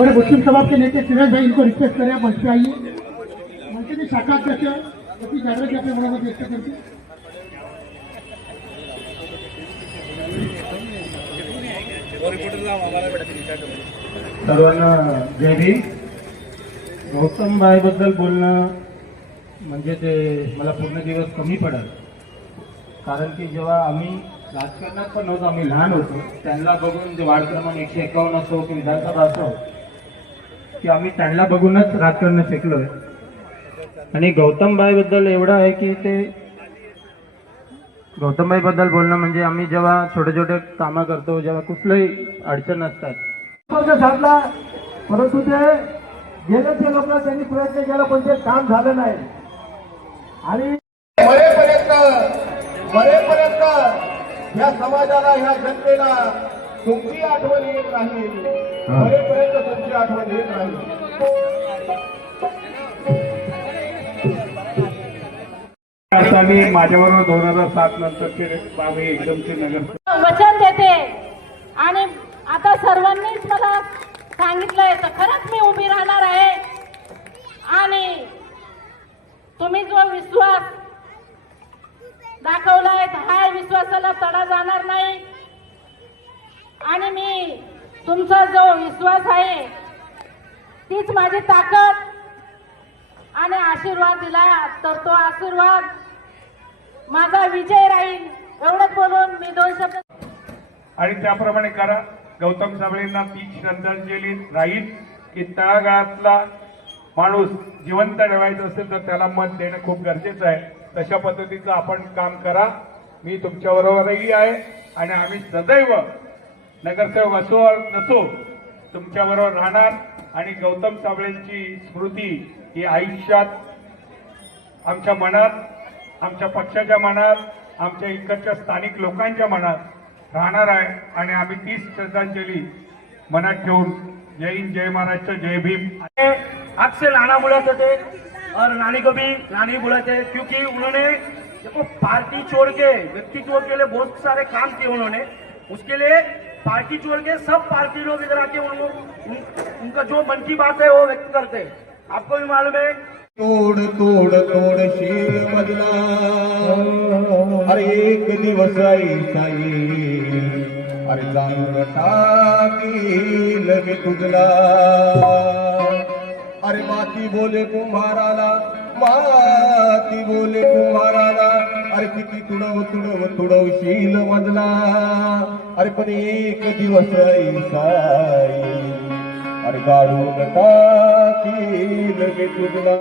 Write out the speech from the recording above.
हमारे मुस्लिम समाज के नेता सुरेश भाई, इनको रिक्वेस्ट करें आप मंच पे आइए। मंच की शाखा अध्यक्ष अति जागृति अपने मनोमत व्यक्त करते। सर्वांना जय भीम। गौतम भाई बद्दल बोलणं म्हणजे ते मला पूर्ण दिवस कमी पडत, कारण की जेव्हा आम्ही राजकारणात पण होतो, आम्ही लहान होतो, त्यांना बघून जे वार्ड क्रमांक 151 असो की विधानसभा असो, की आम्ही त्यांना बघूनच राजकारण शिकलोय। आणि गौतमबाई बद्दल एवढं आहे की ते गौतमबाई बद्दल बोलणं म्हणजे आम्ही जेव्हा छोटे छोटे कामं करतो, जेव्हा कुठलंही अडचण असतात साधला, परंतु ते गेले ते लोक त्यांनी प्रयत्न केला पण ते काम झालं नाही। आणि मरेपर्यंत या समाजाला, या जनतेला तुमची आठवण येत राहील, मरेपर्यंत तुमची आठवण येत राहील। आता मी माझ्याबरोबर 2007 नंतरचे आम्ही एकदमचे नगर वचन देते आणि आता सर्वांनीच मला सांगितलंय तर खरंच मी उभी राहणार आहे। आणि तुम्ही जो विश्वास दाखवलाय हा विश्वासाला तडा जाणार नाही। आणि मी तुमचा जो विश्वास आहे तीच माझी ताकद आणि आशीर्वाद दिला तर तो आशीर्वाद माझा विजय राहील। एवढंच बोलून मी 2 शब्द आणि त्याप्रमाणे करा। गौतम साबळेंना तीच श्रद्धांजली राहील की तळागाळातला माणूस जिवंत ठेवायचा असेल तर त्याला मत देणं खूप गरजेचं आहे। तशा पद्धतीचं आपण काम करा। मी तुमच्याबरोबरही आहे आणि आम्ही सदैव नगरसेवक असो नसो तुमच्याबरोबर राहणार। आणि गौतम साबळेंची स्मृती ही आयुष्यात आमच्या मनात, आमच्या पक्षाच्या मनात, आमच्या इकडच्या स्थानिक लोकांच्या मनात राहणार आहे। आणि आम्ही तीच श्रद्धांजली मनात ठेवून जय हिंद, जय महाराष्ट्र, जय भीम। आपसे नाना बुलाते थे और नानी को भी नानी बुलाते हैं, क्योंकि उन्होंने देखो पार्टी छोड़ के व्यक्तित्व के लिए बहुत सारे काम किए उन्होंने। उसके लिए पार्टी छोड़ के सब पार्टी लोग इधर आके उनका जो मन की बात है वो व्यक्त करते हैं। आपको भी मालूम है तोड तोड तोडशील मधला, अरे एक दिवस ऐसा येईल, अरे जाणून टाकील मी तुझला। अरे माती बोले कुंभाराला, माती बोले कुंभाराला, अरे किती तुडवशील मधला, अरे पण एक दिवस ऐसा येईल, अरे काढून टाकील मी तुझला।